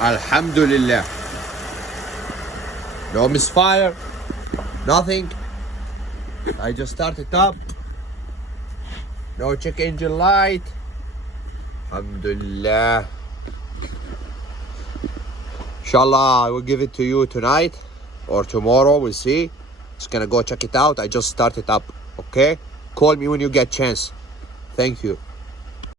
Alhamdulillah. No misfire, nothing. I just started up. No check engine light. Alhamdulillah. Inshallah, I will give it to you tonight or tomorrow. We'll see. Just gonna go check it out. I just started up. Okay? Call me when you get chance. Thank you.